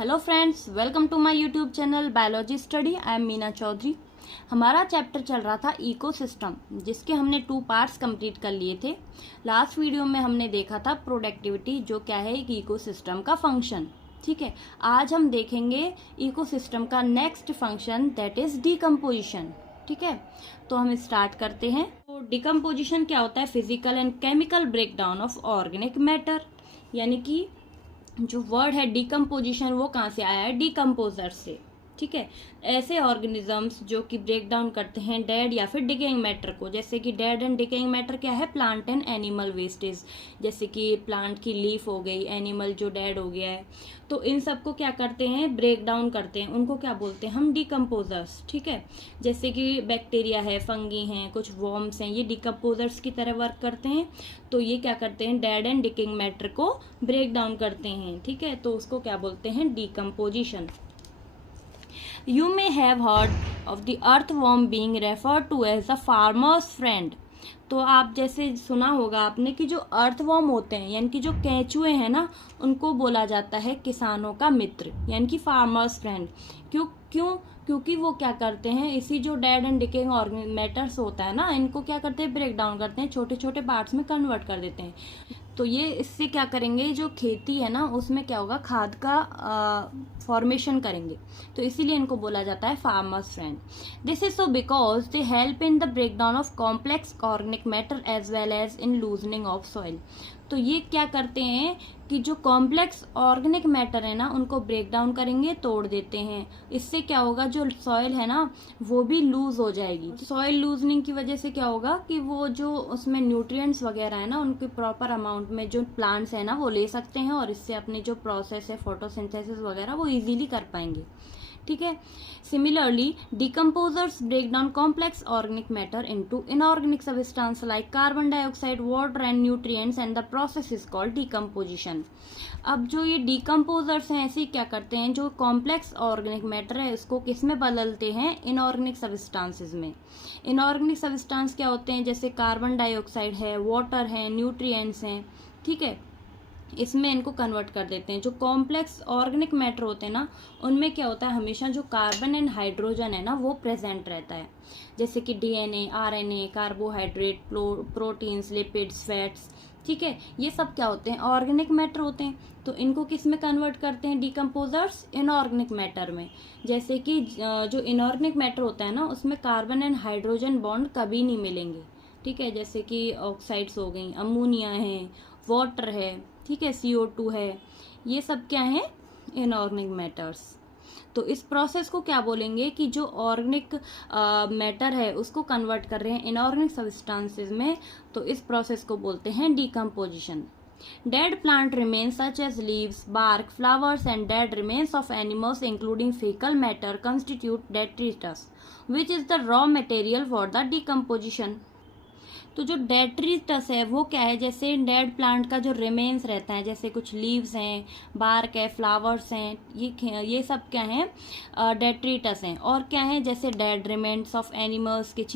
Hello friends, welcome to my YouTube channel biology study. I am Meena Chaudhary. हमारा chapter चल रहा था इकोसिस्टम, जिसके हमने 2 पार्ट्स कंप्लीट कर लिए थे। लास्ट वीडियो में हमने देखा था प्रोडक्टिविटी, जो क्या है एक इकोसिस्टम का फंक्शन। ठीक है, आज हम देखेंगे इकोसिस्टम का next function, that is decomposition. ठीक है, तो हम स्टार्ट करते हैं। तो डिकम्पोजिशन क्या होता है? Physical and chemical breakdown of organic matter. यानी कि जो वर्ड है डिकम्पोजिशन, वो कहाँ से आया है? डिकम्पोजर से। ठीक है, ऐसे ऑर्गेनिजम्स जो कि ब्रेक डाउन करते हैं डेड या फिर डिकेइंग मैटर को। जैसे कि डेड एंड डिकेइंग मैटर क्या है? Plant and animal wastage. जैसे कि प्लांट की लीफ हो गई, एनिमल जो डेड हो गया है, तो इन सबको क्या करते हैं? ब्रेक डाउन करते हैं। उनको क्या बोलते हैं हम? डिकम्पोजर्स। ठीक है, जैसे कि बैक्टीरिया है, फंगी हैं, कुछ वॉर्म्स हैं, ये डिकम्पोजर्स की तरह वर्क करते हैं। तो ये क्या करते हैं? डेड एंड डिकेइंग मैटर को ब्रेक डाउन करते हैं। ठीक है, तो उसको क्या बोलते हैं? Decomposition. You may have heard of the earthworm being referred to as a farmer's friend. तो आप जैसे सुना होगा आपने कि जो अर्थवॉर्म होते हैं, यानी कि जो केंचुए हैं ना, उनको बोला जाता है किसानों का मित्र, यानी कि फार्मर्स फ्रेंड। क्यों क्यों क्योंकि वो क्या करते हैं? इसी जो dead and decaying organic matters होता है ना, इनको क्या करते हैं? ब्रेक डाउन करते हैं, छोटे छोटे पार्ट्स में कन्वर्ट कर देते हैं। तो ये इससे क्या करेंगे? जो खेती है ना, उसमें क्या होगा? खाद का फॉर्मेशन करेंगे। तो इसीलिए इनको बोला जाता है farmers friend. This is so because they help in the break down of complex organic matter as well as in loosening of soil. तो ये क्या करते हैं कि जो कॉम्प्लेक्स ऑर्गेनिक मैटर है ना, उनको ब्रेक डाउन करेंगे, तोड़ देते हैं। इससे क्या होगा? जो सॉइल है ना, वो भी लूज हो जाएगी। सॉइल लूजनिंग की वजह से क्या होगा कि वो जो उसमें न्यूट्रिएंट्स वगैरह है ना, उनके प्रॉपर अमाउंट में जो प्लांट्स है ना, वो ले सकते हैं, और इससे अपने जो प्रोसेस है फोटोसिंथेसिस वगैरह, वो इजीली कर पाएंगे। ठीक है, similarly decomposers break down complex organic matter into inorganic substance like carbon dioxide, water and nutrients, and the process is called decomposition. अब जो ये डिकम्पोजर्स हैं, ऐसे क्या करते हैं? जो कॉम्प्लेक्स ऑर्गेनिक मैटर है, इसको किस में बदलते हैं? इनऑर्गेनिक सब्सटेंसेस में। इनऑर्गेनिक सब्सटेंस क्या होते हैं? जैसे कार्बन डाइऑक्साइड है, वाटर है, न्यूट्रिएंट्स हैं। ठीक है, इसमें इनको कन्वर्ट कर देते हैं। जो कॉम्प्लेक्स ऑर्गेनिक मैटर होते हैं ना, उनमें क्या होता है? हमेशा जो कार्बन एंड हाइड्रोजन है ना, वो प्रेजेंट रहता है। जैसे कि DNA, RNA, carbohydrate, proteins, lipids, fats. ठीक है, ये सब क्या होते हैं? ऑर्गेनिक मैटर होते हैं। तो इनको किस में कन्वर्ट करते हैं डिकम्पोजर्स? इनऑर्गेनिक मैटर में। जैसे कि जो इनऑर्गेनिक मैटर होता है ना, उसमें कार्बन एंड हाइड्रोजन बॉन्ड कभी नहीं मिलेंगे। ठीक है, जैसे कि ऑक्साइड्स हो गई, अमोनिया है, वाटर है, ठीक है, CO2 है, ये सब क्या है? Inorganic matters. तो इस प्रोसेस को क्या बोलेंगे कि जो ऑर्गेनिक मैटर है, उसको कन्वर्ट कर रहे हैं इनऑर्गेनिक सब्सटेंसेस में, तो इस प्रोसेस को बोलते हैं decomposition. Dead plant remains such as leaves, bark, flowers and dead remains of animals including faecal matter constitute detritus, which is the raw material for the decomposition. तो जो डेट्रिटस है वो क्या है? जैसे डेड प्लांट का जो रिमेन्स रहता है, जैसे कुछ लीव्स हैं, बार्क है, फ्लावर्स हैं, ये सब क्या है? डेट्रिटस हैं। और क्या है? जैसे डेड रिमेन्स ऑफ एनिमल्स के,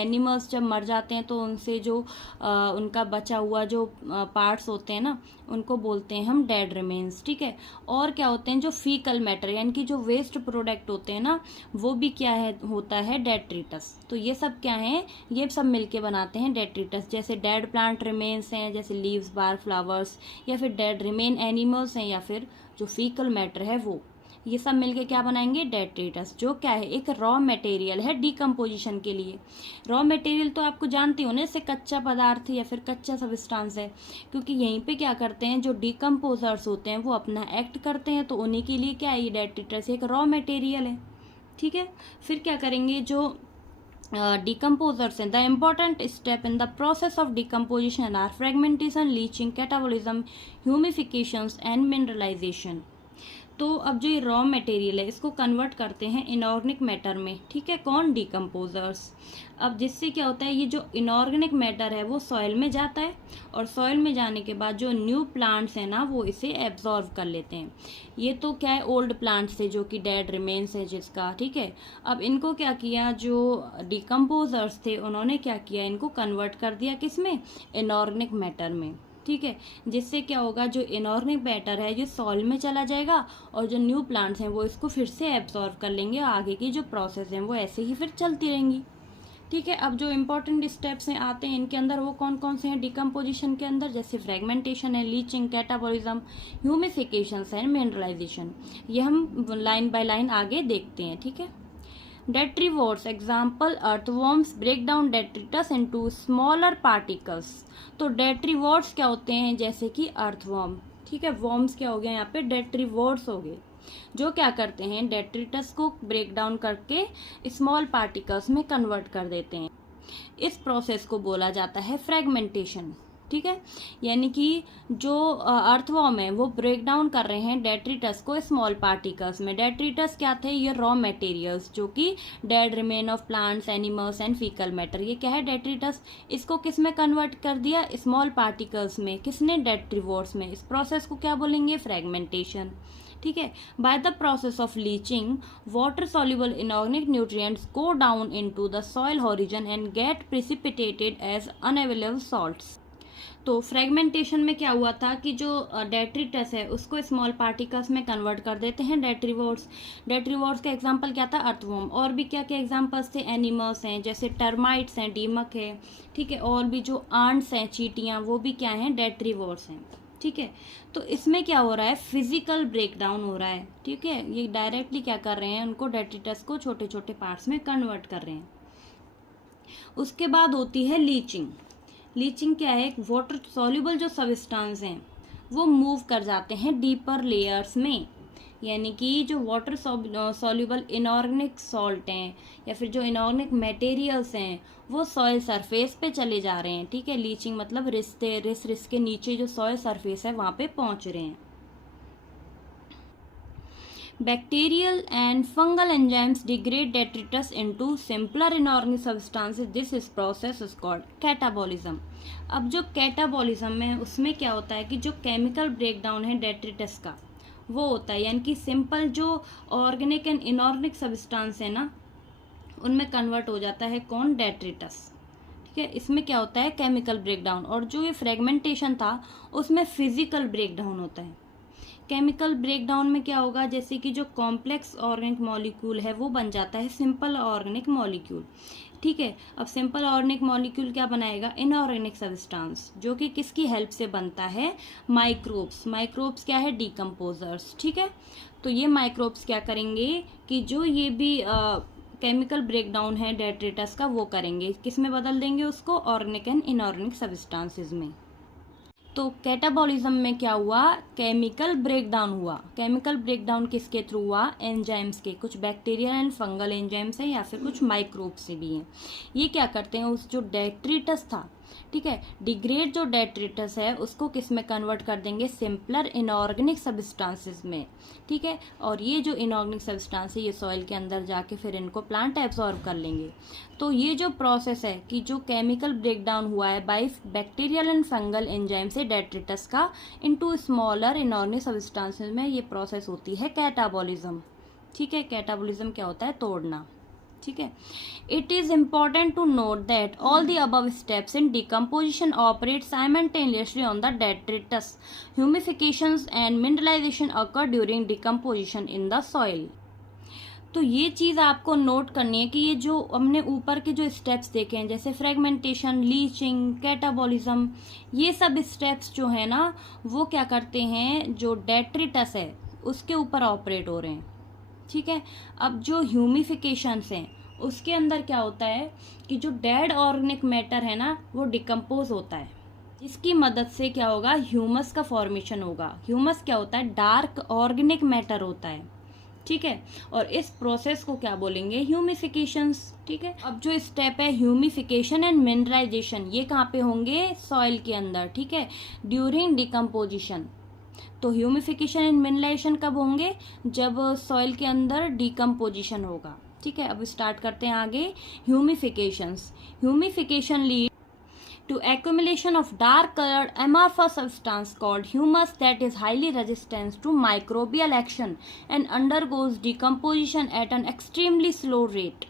एनिमल्स जब मर जाते हैं तो उनसे जो उनका बचा हुआ जो पार्ट्स होते हैं ना, उनको बोलते हैं हम डेड रिमेन्स। ठीक है, और क्या होते हैं? जो फीकल मैटर, यानी कि जो वेस्ट प्रोडक्ट होते हैं ना, वो भी क्या है? होता है डेट्रिटस। तो ये सब क्या है? ये सब मिलके बनाते हैं डेट्रिटस। जैसे डेड प्लांट रिमेन्स हैं, जैसे लीव्स, बार, फ्लावर्स, या फिर डेड रिमेन एनिमल्स हैं, या फिर जो फीकल मैटर है वो, ये सब मिलके क्या बनाएंगे? डेट्रिटस, जो क्या है? एक रॉ मटेरियल है डिकम्पोजिशन के लिए। रॉ मटेरियल तो आपको जानते हो ना, इससे कच्चा पदार्थ या फिर कच्चा सब्सटेंस है। क्योंकि यहीं पे क्या करते हैं? जो डिकम्पोजर्स होते हैं वो अपना एक्ट करते हैं, तो उन्हीं के लिए क्या है? ये डेट्रिटस एक रॉ मटेरियल है। ठीक है, फिर क्या करेंगे? जो decomposers and the important step in the process of decomposition are fragmentation, leaching, catabolism, humifications and mineralization. तो अब जो ये रॉ मटेरियल है, इसको कन्वर्ट करते हैं इनऑर्गेनिक मैटर में। ठीक है, कौन? डिकम्पोजर्स। अब जिससे क्या होता है? ये जो इनऑर्गेनिक मैटर है वो सॉइल में जाता है, और सॉइल में जाने के बाद जो न्यू प्लांट्स हैं ना, वो इसे एब्जॉर्व कर लेते हैं। ये तो क्या है? ओल्ड प्लांट्स है, जो कि डेड रिमेन्स है जिसका। ठीक है, अब इनको क्या किया? जो डिकम्पोजर्स थे, उन्होंने क्या किया? इनको कन्वर्ट कर दिया किस में? इनऑर्गेनिक मैटर में। ठीक है, जिससे क्या होगा, जो इनऑर्गेनिक मैटर है ये सॉइल में चला जाएगा और जो न्यू प्लांट्स हैं वो इसको फिर से एब्जॉर्व कर लेंगे और आगे की जो प्रोसेस हैं वो ऐसे ही फिर चलती रहेंगी। ठीक है, अब जो इम्पोर्टेंट स्टेप्स हैं आते हैं इनके अंदर, वो कौन कौन से हैं डिकम्पोजिशन के अंदर, जैसे फ्रेगमेंटेशन है, leaching, catabolism, humification and mineralisation. ये हम लाइन बाय लाइन आगे देखते हैं। ठीक है, detritivores example earthworms break down detritus into smaller particles. तो डेट्रीवोर्स क्या होते हैं, जैसे कि अर्थवॉर्म। ठीक है, वॉर्म्स क्या हो गया यहाँ पे, डेट्रीवोर्स हो गए, जो क्या करते हैं डेट्रिटस को ब्रेक डाउन करके स्मॉल पार्टिकल्स में कन्वर्ट कर देते हैं। इस प्रोसेस को बोला जाता है फ्रेगमेंटेशन। ठीक है, यानी कि जो अर्थवॉर्म है वो ब्रेक डाउन कर रहे हैं डेट्रिटस को स्मॉल पार्टिकल्स में। डेट्रिटस क्या थे, ये रॉ मटेरियल्स जो कि dead remain of plants, animals and faecal matter. ये क्या है, डेट्रिटस। इसको किस में कन्वर्ट कर दिया, स्मॉल पार्टिकल्स में। किसने, डेट्रीवोर्स में। इस प्रोसेस को क्या बोलेंगे, फ्रेगमेंटेशन। ठीक है, by the process of leaching water soluble inorganic nutrients go down into the soil horizon and get precipitated as unavailable salts. तो फ्रेगमेंटेशन में क्या हुआ था कि जो डेट्रिटस है उसको स्मॉल पार्टिकल्स में कन्वर्ट कर देते हैं डेट्रीवोर्स। डेट्रीवोर्स का एग्जांपल क्या था, अर्थवॉर्म। और भी क्या क्या एग्जांपल्स थे, एनिमल्स हैं जैसे टर्माइट्स हैं, दीमक है। ठीक है, और भी जो आंट्स हैं, चींटियां, वो भी क्या हैं, डेट्रीवोर्स हैं। ठीक है, तो इसमें क्या हो रहा है, फिजिकल ब्रेकडाउन हो रहा है। ठीक है, ये डायरेक्टली क्या कर रहे हैं, उनको डेट्रिटस को छोटे छोटे पार्ट्स में कन्वर्ट कर रहे हैं। उसके बाद होती है लीचिंग। लीचिंग क्या है, वाटर सॉल्युबल जो सब्सटेंस हैं वो मूव कर जाते हैं डीपर लेयर्स में। यानी कि जो वाटर सॉल्युबल इनऑर्गेनिक सॉल्ट हैं या फिर जो इनऑर्गेनिक मटेरियल्स हैं वो सॉइल सरफेस पे चले जा रहे हैं। ठीक है, लीचिंग मतलब रिस के नीचे जो सॉइल सरफेस है वहां पे पहुंच रहे हैं। Bacterial and fungal enzymes degrade detritus into simpler inorganic substances. This process is called catabolism. अब जो कैटाबॉलिज्म है उसमें क्या होता है कि जो केमिकल ब्रेकडाउन है डेट्रिटस का वो होता है, यानी कि सिंपल जो ऑर्गेनिक एंड इनऑर्गेनिक सब्सटेंस है ना उनमें कन्वर्ट हो जाता है कौन, डेट्रिटस। ठीक है, इसमें क्या होता है, केमिकल ब्रेकडाउन। और जो ये फ्रेगमेंटेशन था उसमें फिजिकल ब्रेकडाउन होता है। केमिकल ब्रेकडाउन में क्या होगा, जैसे कि जो कॉम्प्लेक्स ऑर्गेनिक मॉलिक्यूल है वो बन जाता है सिंपल ऑर्गेनिक मॉलिक्यूल। ठीक है, अब सिंपल ऑर्गेनिक मॉलिक्यूल क्या बनाएगा, इनऑर्गेनिक सब्सटेंस, जो कि किसकी हेल्प से बनता है, माइक्रोब्स। माइक्रोब्स क्या है, डिकम्पोजर्स। ठीक है, तो ये माइक्रोब्स क्या करेंगे कि जो ये भी केमिकल ब्रेकडाउन है डेट्रिटस का वो करेंगे, किस में बदल देंगे उसको, ऑर्गेनिक एंड इनऑर्गेनिक सब्सटेंसेस में। तो कैटाबॉलिज्म में क्या हुआ, केमिकल ब्रेकडाउन हुआ। केमिकल ब्रेकडाउन किसके थ्रू हुआ, एंजाइम्स के। कुछ बैक्टीरियल एंड फंगल एंजाइम्स हैं या फिर कुछ माइक्रोब्स से भी हैं। ये क्या करते हैं, उस जो डेट्रिटस था, ठीक है, डिग्रेड जो डेट्रिटस है उसको किस में कन्वर्ट कर देंगे, सिंपलर इनऑर्गेनिक सब्सटेंसेस में। ठीक है, और ये जो इनऑर्गेनिक सब्सटेंस है ये सॉइल के अंदर जाके फिर इनको प्लांट एब्जॉर्व कर लेंगे। तो ये जो प्रोसेस है कि जो केमिकल ब्रेकडाउन हुआ है bye bacterial and fungal enzyme से डेट्रिटस का इनटू स्मॉलर इनऑर्गेनिक सब्सटेंसेस में, ये प्रोसेस होती है कैटाबॉलिज्म। ठीक है, कैटाबॉलिज्म क्या होता है, तोड़ना। ठीक है, it is important to note that all the above steps in decomposition operate simultaneously on the detritus. Humifications and mineralization occur during decomposition in the soil. तो ये चीज़ आपको नोट करनी है कि ये जो हमने ऊपर के जो स्टेप्स देखे हैं जैसे फ्रेगमेंटेशन, लीचिंग, कैटाबॉलिज्म, ये सब स्टेप्स जो है ना वो क्या करते हैं, जो डेट्रिटस है उसके ऊपर ऑपरेट हो रहे हैं। ठीक है, अब जो ह्यूमिफिकेशंस हैं उसके अंदर क्या होता है कि जो डेड ऑर्गेनिक मैटर है ना वो डिकम्पोज होता है, जिसकी मदद से क्या होगा, ह्यूमस का फॉर्मेशन होगा। ह्यूमस क्या होता है, डार्क ऑर्गेनिक मैटर होता है। ठीक है, और इस प्रोसेस को क्या बोलेंगे, ह्यूमिफिकेशंस। ठीक है, अब जो स्टेप है ह्यूमिफिकेशन एंड मिनरलाइजेशन, ये कहाँ पे होंगे, सॉइल के अंदर। ठीक है, ड्यूरिंग डिकम्पोजिशन। तो ह्यूमिफिकेशन एंड मिनरलाइजेशन कब होंगे, जब सॉइल के अंदर डिकम्पोजिशन होगा। ठीक है, अब स्टार्ट करते हैं आगे। Humifications, humification lead to accumulation of dark colored amorphous substance called humus that is highly resistant to microbial action and undergoes decomposition at an extremely slow rate.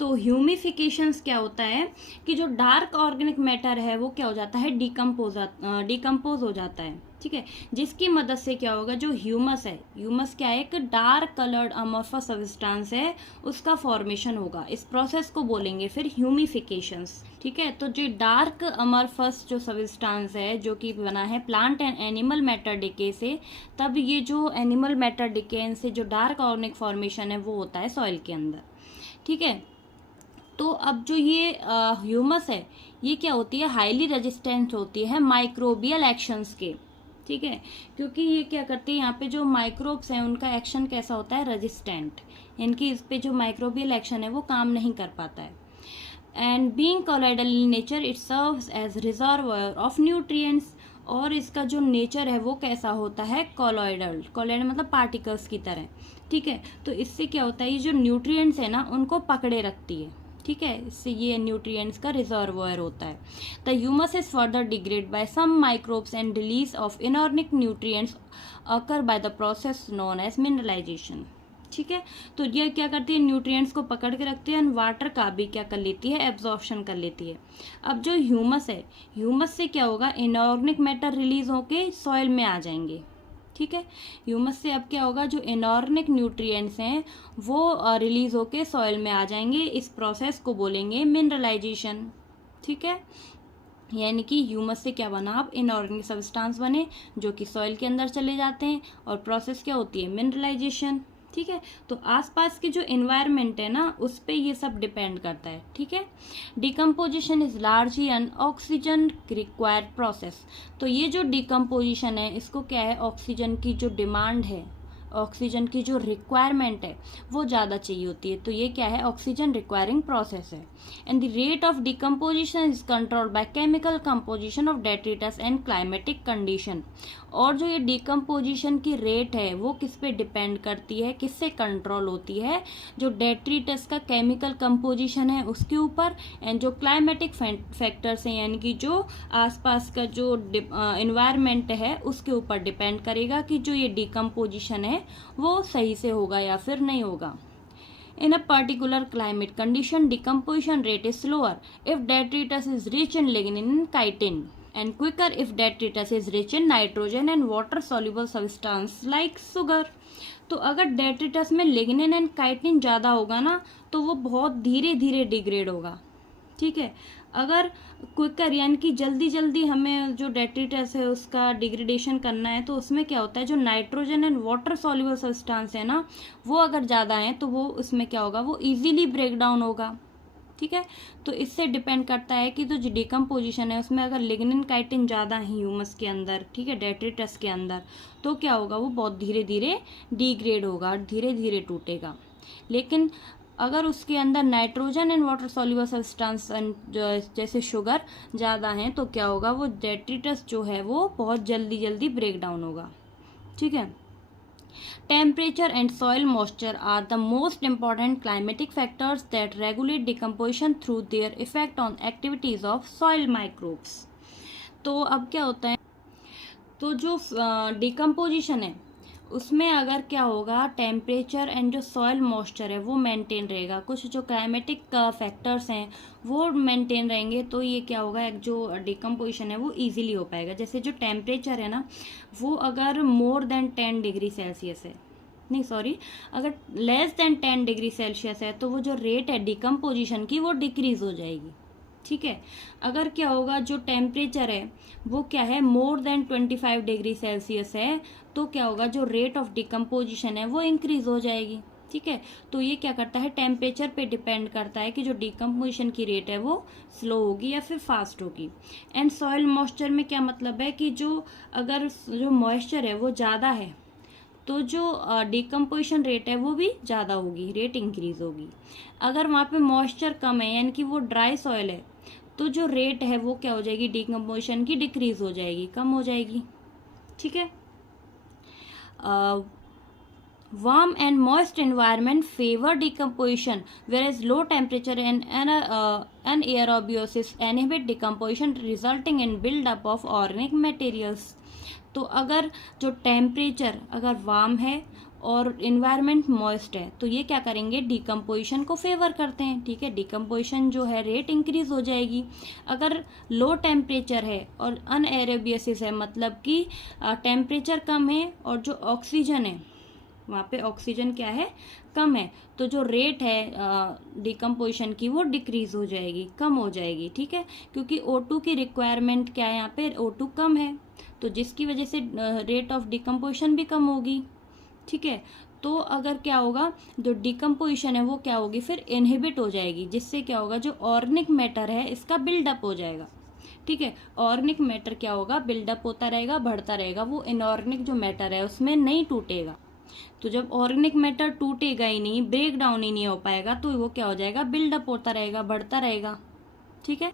तो ह्यूमिफिकेशंस क्या होता है कि जो डार्क ऑर्गेनिक मैटर है वो क्या हो जाता है, डिकम्पोज हो जाता है, ठीक है, जिसकी मदद से क्या होगा, जो ह्यूमस है, ह्यूमस क्या है, एक डार्क कलर्ड अमorphous सब्सटेंस है, उसका फॉर्मेशन होगा। इस प्रोसेस को बोलेंगे फिर ह्यूमिफिकेशंस, ठीक है। तो जो डार्क अमorphous जो सब्सटेंस है जो कि बना है plant and animal matter decay से, तब ये जो एनिमल मैटर डिके से जो डार्क ऑर्गेनिक फॉर्मेशन है वो होता है सॉइल के अंदर, ठीक है। तो अब जो ये ह्यूमस है ये क्या होती है, हाईली रेजिस्टेंट होती है माइक्रोबियल एक्शंस के, ठीक है, क्योंकि ये क्या करती है, यहाँ पे जो माइक्रोब्स हैं उनका एक्शन कैसा होता है, रेजिस्टेंट, इनकी इस पे जो माइक्रोबियल एक्शन है वो काम नहीं कर पाता है। And being colloidal in nature it serves as reservoir of nutrients, और इसका जो नेचर है वो कैसा होता है, कोलॉइडल, कोलॉइडल मतलब पार्टिकल्स की तरह, ठीक है। तो इससे क्या होता है, ये जो न्यूट्रिएंट्स है ना उनको पकड़े रखती है, ठीक है, इससे ये न्यूट्रिएंट्स का रिजर्वोयर होता है। The humus is further degrade by some microbes and release of inorganic nutrients occur by the process known as mineralisation, ठीक है। तो ये क्या करती है, न्यूट्रिएंट्स को पकड़ के रखती है एंड वाटर का भी क्या कर लेती है, एब्जॉर्प्शन कर लेती है। अब जो ह्यूमस है, ह्यूमस से क्या होगा, इनऑर्गेनिक मैटर रिलीज होके सॉइल में आ जाएंगे, ठीक है। ह्यूमस से अब क्या होगा, जो इनऑर्गेनिक न्यूट्रिएंट्स हैं वो रिलीज होके सॉइल में आ जाएंगे। इस प्रोसेस को बोलेंगे मिनरलाइजेशन, ठीक है। यानी कि ह्यूमस से क्या बना, अब इनऑर्गेनिक सब्सटेंस बने जो कि सॉइल के अंदर चले जाते हैं, और प्रोसेस क्या होती है, मिनरलाइजेशन, ठीक है। तो आसपास की जो एनवायरनमेंट है ना उस पे ये सब डिपेंड करता है, ठीक है। Decomposition is largely N oxygen required process. तो ये जो डिकम्पोजिशन है इसको क्या है, ऑक्सीजन की जो डिमांड है, ऑक्सीजन की जो रिक्वायरमेंट है वो ज़्यादा चाहिए होती है, तो ये क्या है, ऑक्सीजन रिक्वायरिंग प्रोसेस है। And the rate of decomposition is controlled by chemical composition of detritus and climatic condition. और जो ये डिकम्पोजिशन की रेट है वो किस पे डिपेंड करती है, किससे कंट्रोल होती है, जो डेट्रिटस का केमिकल कंपोजिशन है उसके ऊपर, एंड जो क्लाइमेटिक फैक्टर्स हैं यानी कि जो आसपास का जो एनवायरनमेंट है उसके ऊपर डिपेंड करेगा कि जो ये डिकम्पोजिशन है वो सही से होगा या फिर नहीं होगा। In a particular climate condition, decomposition rate is slower if detritus is rich in lignin and chitin, and quicker if detritus is rich in nitrogen and water soluble substance like sugar. तो अगर detritus में lignin and chitin ज़्यादा होगा ना तो वो बहुत धीरे धीरे डिग्रेड होगा, ठीक है। अगर क्विकर यानी कि जल्दी जल्दी हमें जो डेट्रिटस है उसका डिग्रेडेशन करना है तो उसमें क्या होता है, जो nitrogen and water soluble substance है ना वो अगर ज़्यादा है तो वो उसमें क्या होगा, वो इजीली ब्रेक डाउन होगा, ठीक है। तो इससे डिपेंड करता है कि तो जो डिकम्पोजिशन है उसमें अगर लिग्निन काइटिन ज़्यादा है ह्यूमस के अंदर, ठीक है, डेट्रिटस के अंदर, तो क्या होगा, वो बहुत धीरे धीरे डिग्रेड होगा, धीरे धीरे टूटेगा। लेकिन अगर उसके अंदर nitrogen and water soluble substance जैसे शुगर ज़्यादा हैं तो क्या होगा, वो डेट्रिटस जो है वो बहुत जल्दी जल्दी ब्रेक डाउन होगा, ठीक है। Temperature and soil moisture are the most important climatic factors that regulate decomposition through their effect on activities of soil microbes. तो अब क्या होता है, तो जो डिकम्पोजिशन है उसमें अगर क्या होगा, टेम्परेचर एंड जो सॉइल मॉइस्चर है वो मेंटेन रहेगा, कुछ जो क्लाइमेटिक फैक्टर्स हैं वो मेंटेन रहेंगे, तो ये क्या होगा, एक जो डिकम्पोजिशन है वो इजीली हो पाएगा। जैसे जो टेम्परेचर है ना वो अगर मोर देन 10 डिग्री सेल्सियस है, नहीं सॉरी, अगर लेस देन 10 डिग्री सेल्सियस है तो वो जो रेट है डिकम्पोजिशन की वो डिक्रीज हो जाएगी, ठीक है। अगर क्या होगा, जो टेम्परेचर है वो क्या है, मोर देन 25 डिग्री सेल्सियस है तो क्या होगा, जो रेट ऑफ डिकम्पोजिशन है वो इंक्रीज हो जाएगी, ठीक है। तो ये क्या करता है, टेम्परेचर पे डिपेंड करता है कि जो डिकम्पोजिशन की रेट है वो स्लो होगी या फिर फास्ट होगी। एंड सॉइल मॉइस्चर में क्या मतलब है कि जो अगर जो मॉइस्चर है वो ज़्यादा है तो जो डिकम्पोजिशन रेट है वो भी ज़्यादा होगी, रेट इंक्रीज होगी। अगर वहाँ पे मॉइस्चर कम है यानी कि वो ड्राई सॉइल है तो जो रेट है वो क्या हो जाएगी, डिकम्पोजिशन की डिक्रीज हो जाएगी, कम हो जाएगी, ठीक है। Warm and moist environment favor decomposition, whereas low temperature and anaerobiosis inhibit decomposition, resulting in build-up of organic materials. तो अगर जो टेम्परेचर अगर वार्म है और इन्वायरमेंट मॉइस्ट है तो ये क्या करेंगे, डिकम्पोजिशन को फेवर करते हैं, ठीक है। डिकम्पोजिशन जो है रेट इंक्रीज हो जाएगी। अगर लो टेम्परेचर है और अनएरोबियसिस है, मतलब कि टेम्परेचर कम है और जो ऑक्सीजन है वहाँ पे ऑक्सीजन क्या है, कम है, तो जो रेट है डिकम्पोजिशन की वो डिक्रीज हो जाएगी, कम हो जाएगी, ठीक है। क्योंकि O2 की रिक्वायरमेंट क्या है, यहाँ पे O2 कम है, तो जिसकी वजह से रेट ऑफ डिकम्पोजिशन भी कम होगी, ठीक है। तो अगर क्या होगा, जो डिकम्पोजिशन है वो क्या होगी, फिर इनहिबिट हो जाएगी, जिससे क्या होगा, जो ऑर्गेनिक मैटर है इसका बिल्डअप हो जाएगा, ठीक है। ऑर्गेनिक मैटर क्या होगा, बिल्डअप होता रहेगा, बढ़ता रहेगा, वो इनऑर्गेनिक जो मैटर है उसमें नहीं टूटेगा। तो जब ऑर्गेनिक मैटर टूटेगा ही नहीं, ब्रेक डाउन ही नहीं हो पाएगा, तो वो क्या हो जाएगा, बिल्डअप होता रहेगा, बढ़ता रहेगा, ठीक है।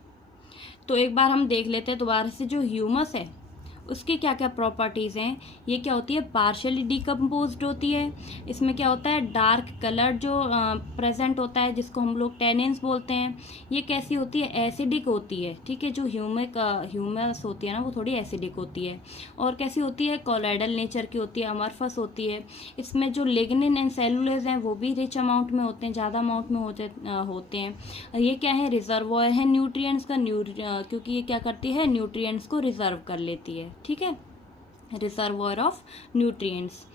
तो एक बार हम देख लेते हैं दोबारा से, जो ह्यूमस है उसकी क्या क्या प्रॉपर्टीज़ हैं। ये क्या होती है, पार्शियली डिकम्पोज्ड होती है। इसमें क्या होता है, डार्क कलर जो प्रेजेंट होता है, जिसको हम लोग टैनिन्स बोलते हैं। ये कैसी होती है, एसिडिक होती है, ठीक है। जो ह्यूमस होती है ना वो थोड़ी एसिडिक होती है। और कैसी होती है, कोलॉइडल नेचर की होती है, अमरफस होती है। इसमें जो लिग्निन एंड सेलुलोज हैं वो भी रिच अमाउंट में होते हैं, ज़्यादा अमाउंट में होते हैं। ये क्या है, रिजर्वॉयर है न्यूट्रिएंट्स का, क्योंकि ये क्या करती है, न्यूट्रिएंट्स को रिजर्व कर लेती है, ठीक है, रिजर्वॉयर ऑफ न्यूट्रिएंट्स।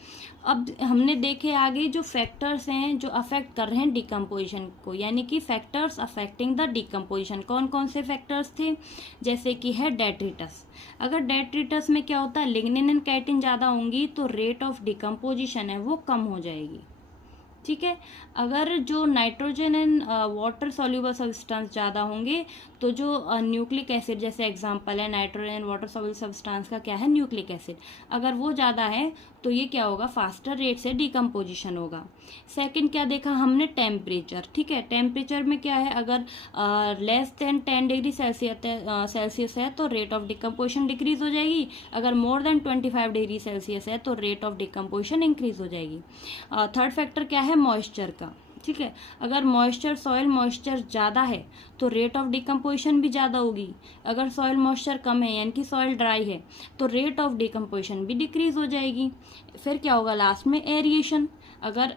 अब हमने देखे आगे जो फैक्टर्स हैं जो अफेक्ट कर रहे हैं डिकम्पोजिशन को, यानी कि फैक्टर्स अफेक्टिंग द डिकम्पोजिशन। कौन कौन से फैक्टर्स थे, जैसे कि है डेट्रिटस। अगर डेट्रिटस में क्या होता है, लिग्निन एंड कैटिन ज़्यादा होंगी तो रेट ऑफ डिकम्पोजिशन है वो कम हो जाएगी, ठीक है। अगर जो nitrogen and water soluble substance ज़्यादा होंगे तो जो न्यूक्लिक एसिड, जैसे एग्जांपल है nitrogen and water soluble substance का क्या है, न्यूक्लिक एसिड, अगर वो ज़्यादा है तो ये क्या होगा, फास्टर रेट से डिकम्पोजिशन होगा। सेकंड क्या देखा हमने, टेम्परेचर, ठीक है। टेम्परेचर में क्या है, अगर लेस देन 10 डिग्री सेल्सियस है तो रेट ऑफ डिकम्पोजिशन डिक्रीज हो जाएगी। अगर मोर देन 25 डिग्री सेल्सियस है तो रेट ऑफ डिकम्पोजिशन इंक्रीज हो जाएगी। थर्ड फैक्टर क्या है, मॉइस्चर का, ठीक है। अगर मॉइस्चर, सॉइल मॉइस्चर ज़्यादा है तो रेट ऑफ डिकम्पोजिशन भी ज़्यादा होगी। अगर सॉइल मॉइस्चर कम है यानी कि सॉइल ड्राई है तो रेट ऑफ डिकम्पोजिशन भी डिक्रीज हो जाएगी। फिर क्या होगा लास्ट में, एरिएशन। अगर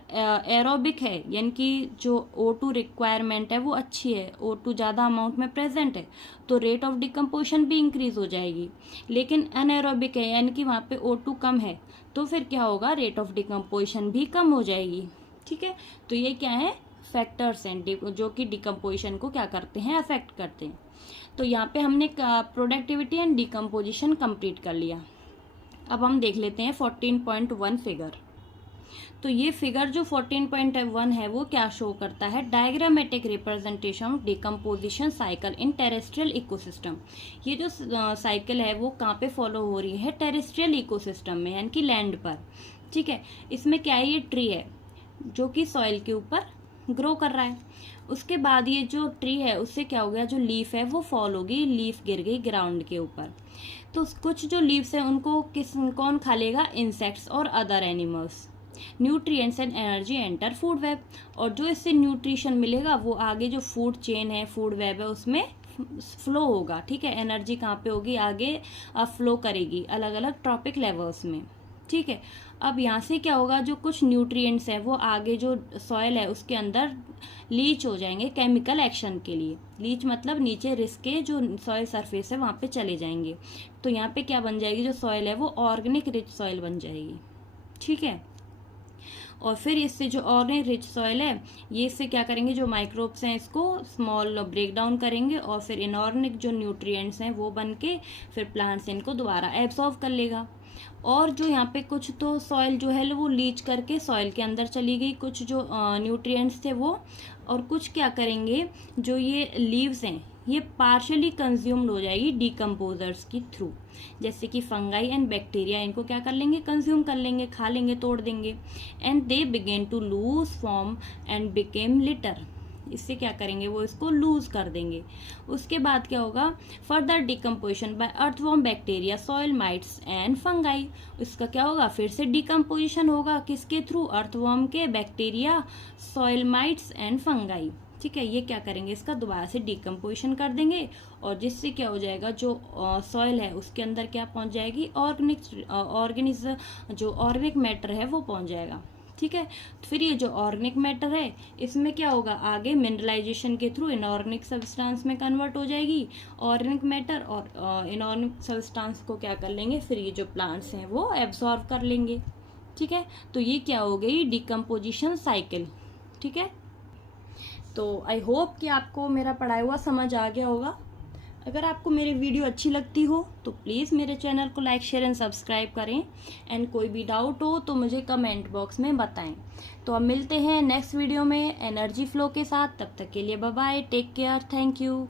एरोबिक है यानी कि जो O2 रिक्वायरमेंट है वो अच्छी है, O2 ज़्यादा अमाउंट में प्रेजेंट है तो रेट ऑफ डिकम्पोजिशन भी इंक्रीज हो जाएगी। लेकिन अनएरोबिक है यानी कि वहाँ पे O2 कम है तो फिर क्या होगा, रेट ऑफ डिकम्पोजिशन भी कम हो जाएगी, ठीक है। तो ये क्या है, फैक्टर्स हैं जो कि डिकम्पोजिशन को क्या करते हैं, अफेक्ट करते हैं। तो यहाँ पे हमने प्रोडक्टिविटी एंड डिकम्पोजिशन कंप्लीट कर लिया। अब हम देख लेते हैं 14.1 फिगर। तो ये फिगर जो 14.1 है वो क्या शो करता है, diagrammatic representation of decomposition cycle in terrestrial ecosystem. ये जो साइकिल है वो कहाँ पे फॉलो हो रही है, टेरेस्ट्रियल इकोसिस्टम में, यानी कि लैंड पर, ठीक है। इसमें क्या है, ये ट्री है जो कि सॉइल के ऊपर ग्रो कर रहा है। उसके बाद ये जो ट्री है उससे क्या हो गया, जो लीफ है वो फॉल होगी, लीफ गिर गई ग्राउंड के ऊपर। तो कुछ जो लीव्स हैं उनको कौन खा लेगा, इंसेक्ट्स और other animals. Nutrients and energy enter food web, और जो इससे न्यूट्रिशन मिलेगा वो आगे जो फूड चेन है, फूड वेब है, उसमें फ्लो होगा, ठीक है। एनर्जी कहाँ पे होगी, आगे फ्लो करेगी अलग अलग ट्रॉपिक लेवल्स में, ठीक है। अब यहाँ से क्या होगा, जो कुछ न्यूट्रिएंट्स हैं वो आगे जो सॉइल है उसके अंदर लीच हो जाएंगे केमिकल एक्शन के लिए। लीच मतलब नीचे रिस्क के जो सॉइल सरफेस है वहाँ पे चले जाएंगे। तो यहाँ पे क्या बन जाएगी, जो सॉइल है वो ऑर्गेनिक रिच सॉइल बन जाएगी, ठीक है। और फिर इससे जो ऑर्गेनिक रिच सॉइल है ये इससे क्या करेंगे, जो माइक्रोब्स हैं इसको स्मॉल ब्रेक डाउन करेंगे और फिर इनऑर्गेनिक जो न्यूट्रिएंट्स हैं वो बन के फिर प्लांट्स इनको दोबारा एब्सॉर्ब कर लेगा। और जो यहाँ पे कुछ तो सॉइल जो है वो लीच करके सॉइल के अंदर चली गई, कुछ जो न्यूट्रिएंट्स थे वो, और कुछ क्या करेंगे, जो ये लीव्स हैं ये पार्शियली कंज्यूम्ड हो जाएगी डिकम्पोजर्स की थ्रू, जैसे कि फंगाई एंड बैक्टीरिया इनको क्या कर लेंगे, कंज्यूम कर लेंगे, खा लेंगे, तोड़ देंगे। And they begin to lose form and became litter, इससे क्या करेंगे, वो इसको लूज कर देंगे। उसके बाद क्या होगा, further decomposition by earthworm bacteria, soil mites and fungi. इसका क्या होगा, फिर से डिकम्पोजिशन होगा, किसके थ्रू, अर्थवॉर्म के, bacteria, soil mites and fungi. ठीक है, ये क्या करेंगे, इसका दोबारा से डिकम्पोजिशन कर देंगे और जिससे क्या हो जाएगा, जो सॉइल है उसके अंदर क्या पहुंच जाएगी, ऑर्गेनिज्म, जो ऑर्गेनिक मैटर है वो पहुंच जाएगा। ठीक है, फिर ये जो ऑर्गेनिक मैटर है इसमें क्या होगा, आगे मिनरलाइजेशन के थ्रू इनऑर्गेनिक सब्सटेंस में कन्वर्ट हो जाएगी ऑर्गेनिक मैटर, और इनऑर्गेनिक सब्सटेंस को क्या कर लेंगे, फिर ये जो प्लांट्स हैं वो एब्जॉर्ब कर लेंगे। ठीक है, तो ये क्या हो गई, डिकम्पोजिशन साइकिल। ठीक है, तो आई होप कि आपको मेरा पढ़ाया हुआ समझ आ गया होगा। अगर आपको मेरी वीडियो अच्छी लगती हो तो प्लीज़ मेरे चैनल को लाइक, शेयर एंड सब्सक्राइब करें। एंड कोई भी डाउट हो तो मुझे कमेंट बॉक्स में बताएं। तो अब मिलते हैं नेक्स्ट वीडियो में एनर्जी फ्लो के साथ। तब तक के लिए bye bye, take care, thank you.